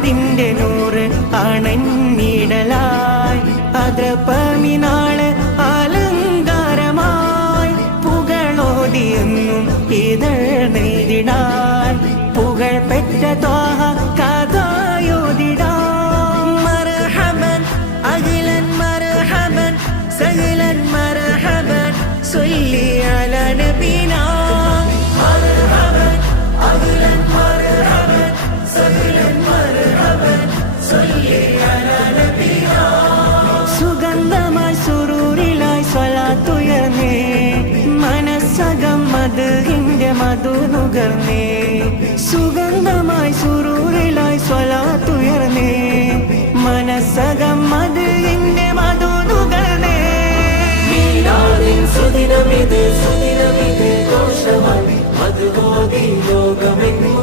അഹമ്മദിന്റെ നൂറ് അണഞ്ഞിടലായി അദ്രപമിനാള് അലങ്കാരമായി പുകളോതിയെന്നും ഇതൾ നെയ്തിടാൻ പുകൾ പെറ്റ ത്വാഹ കഥായോതിടാം മർഹബൻ അഖിലൻ മർഹബൻ സഹലൻ മർഹബൻ സ്വല്ലി അലാ നബീനാ മർഹബൻ അഖിലൻ മർഹബൻ സഹലൻ മർഹബൻ സ്വല്ലി അലാ നബീനാ സുഗന്ധമായി സുറൂരിലായി സ്വലാത്തുയർന്നേ മനസ്സകം മദ്ഹിന്റെ മധു നുകർന്നേ സുഗന്ധമായി സുറൂരിലായി സ്വലാത്തുയർന്നേ മനസ്സകം മദ്ഹിന്റെ മധു നുകർന്നേ മീലാദിൻ സുദിനമിത് ഘോഷമായി മധുഗോതി ലോകമെങ്ങും